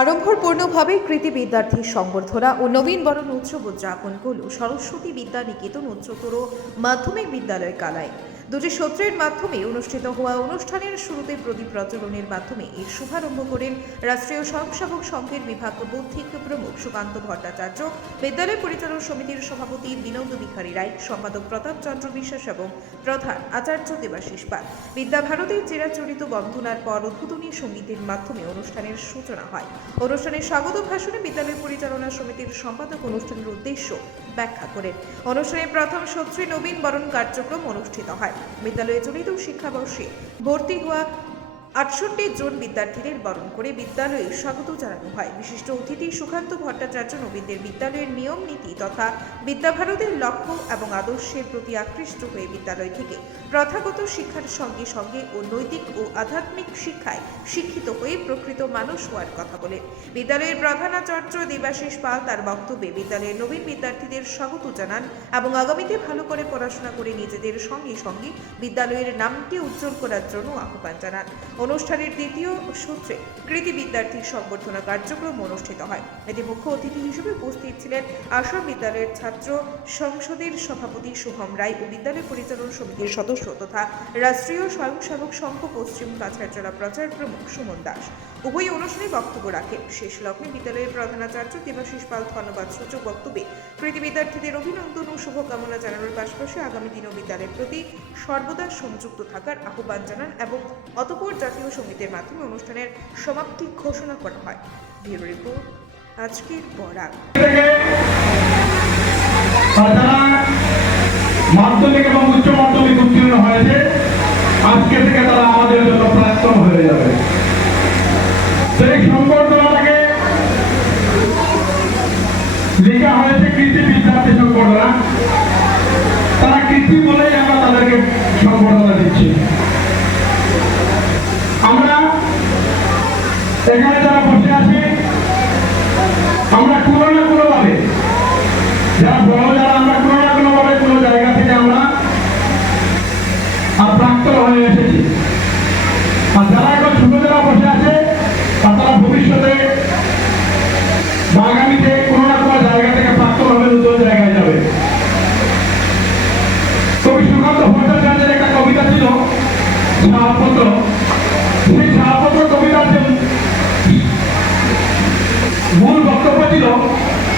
আড়ম্বরপূর্ণভাবে কৃতি বিদ্যার্থীর সংবর্ধনা ও নবীন বরণ উৎসব উদযাপন করল সরস্বতী বিদ্যা নিকেতন উচ্চতর মাধ্যমিক বিদ্যালয় কালায়। দুটি সত্রের মাধ্যমে অনুষ্ঠিত হওয়া অনুষ্ঠানের শুরুতে প্রদীপ প্রজ্বলনের মাধ্যমে এর শুভারম্ভ করেন রাষ্ট্রীয় স্বয়ংসেবক সংঘের বিভাগ বৌদ্ধিক প্রমুখ সুকান্ত ভট্টাচার্য, বিদ্যালয় পরিচালন সমিতির সভাপতি বিনোদ বিহারী রায়, সম্পাদক প্রতাপ চন্দ্র বিশ্বাস এবং প্রধান আচার্য দেবাশিস পাল। বিদ্যাভারতীর চিরাচরিত বন্ধনার পর উদ্বোধনী সঙ্গীতের মাধ্যমে অনুষ্ঠানের সূচনা হয়। অনুষ্ঠানের স্বাগত ভাষণে বিদ্যালয় পরিচালনা সমিতির সম্পাদক অনুষ্ঠানের উদ্দেশ্য ব্যাখ্যা করেন। অনুষ্ঠানে প্রথম সত্রী নবীন বরণ কার্যক্রম অনুষ্ঠিত হয়। বিদ্যালয়ে চলিত শিক্ষাবর্ষে ভর্তি হওয়া ৬৮ জন বিদ্যার্থীদের বরণ করে বিদ্যালয়ে স্বাগত জানানো হয়। বিশিষ্ট অতিথি সুকান্ত ভট্টাচার্য নবীনদের বিদ্যালয়ের নিয়ম নীতি তথা বিদ্যাভারতীর লক্ষ্য এবং আদর্শের প্রতি আকৃষ্ট হয়ে বিদ্যালয় থেকে প্রথাগত শিক্ষার সঙ্গে সঙ্গে ও নৈতিক ও আধ্যাত্মিক শিক্ষায় শিক্ষিত হয়ে প্রকৃত মানুষ হওয়ার কথা বলে বিদ্যালয়ের প্রধানাচার্য দেবাশিস পাল তার বক্তব্যে বিদ্যালয়ের নবীন বিদ্যার্থীদের স্বাগত জানান এবং আগামীতে ভালো করে পড়াশোনা করে নিজেদের সঙ্গে সঙ্গে বিদ্যালয়ের নামটি উজ্জ্বল করার জন্য আহ্বান জানান। অনুষ্ঠানের দ্বিতীয় সূত্রে কৃতি বিদ্যার্থীর সংবর্ধনা কার্যক্রম অনুষ্ঠিত হয়। এতে মুখ্য অতিথি হিসেবে উপস্থিত ছিলেন আসাম বিদ্যালয়ের ছাত্র সংসদের সভাপতি শুভম রায় ও বিদ্যালয় পরিচালন সমিতির সদস্য তথা রাষ্ট্রীয় স্বয়ংসেবক সংঘ পশ্চিম কাছাড়জেলা প্রচার প্রমুখ সুমন দাস। উভয় অনুষ্ঠানে বক্তব্য রাখেন। শেষ লগ্নে বিদ্যালয়ের প্রধানাচার্য দেবাশিস পাল ধন্যবাদ সূচক বক্তব্যে কৃতি বিদ্যার্থীদের অভিনন্দন ও শুভকামনা জানানোর পাশাপাশি আগামী দিনেও বিদ্যালয়ের প্রতি সর্বদা সংযুক্ত থাকার আহ্বান জানান এবং অতঃপর জাতীয় সঙ্গীতের মাধ্যমে অনুষ্ঠানের সমাপ্তি ঘোষণা করা হয়। ব্যুরো রিপোর্ট, আজকের বরাক। মাধ্যমিক এবং উচ্চ মাধ্যমিক উত্তীর্ণ হয়েছে, আজকে থেকে তারা আমাদের জন্য প্রাক্তন হয়ে যাবে। সেই সংবর্ধনাটাকে লেখা হয়েছে কৃতি বিদ্যার্থী সংবর্ধনা। তারা কৃতি বলেই আমরা তাদেরকে সংবর্ধনা দিচ্ছি। আমরা এখানে যারা বসে আছি, আমরা কোনো না কোনো ভাবে যারা বড় যারা আমরা কোনো না কোনো ভাবে কোনো জায়গা থেকে আমরা প্রাক্তন হয়ে এসেছি। আর যারা এখন ছোট যারা বসে আছে তারা ভবিষ্যতে বা আগামীতে কোনো না কোনো জায়গা থেকে প্রাক্তন হবে, নতুন জায়গায় যাবে। কবি সুকান্ত ভট্টাচার্যের একটা কবিতা ছিল ছাড়পত্র। সেই ছাড়পত্র কবিতার যে মূল বক্তব্য ছিল,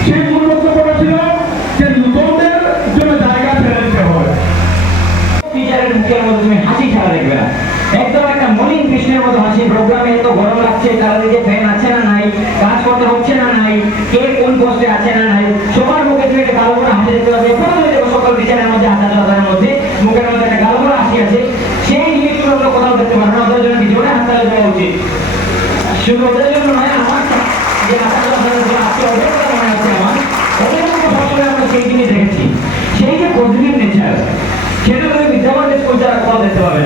সেই মূল বক্তব্যটা ছিল যে নতুনদের জন্য জায়গা ছেড়ে দিতে হবে। টিচারের মুখের মধ্যে তুমি হাসি ছাড়া দেখবে না, একদম একটা মলিন কৃষ্ণের মতো হাসি। প্রোগ্রামে এত গরম লাগছে, তারা দিকে ফ্যান আছে না নাই, কাজ করতে হচ্ছে না নাই, কে কোন পোস্টে আছে না নাই, সবার মুখে তুমি একটা কালো করে হাসি দেখতে পাবে। সকল টিচারের মধ্যে হাসা চলার মধ্যে মুখের মধ্যে একটা কালো করে হাসি আছে। সেই জিনিসগুলো আমরা কোথাও দেখতে পারবো না। ওদের জন্য জীবনে হাসপাতালে যাওয়া উচিত। শুধু ওদের জন্য নয়, আমার যে হাসা চলাচলের জন্য আজকে ওদের কথা মনে হচ্ছে আমার, ওদের জন্য সবসময় আমরা সেই জিনিস দেখেছি। সেই যে পজিটিভ নেচার, সেটা তুমি বিদ্যাপতি স্কুল যারা কোথাও দেখতে পাবে না।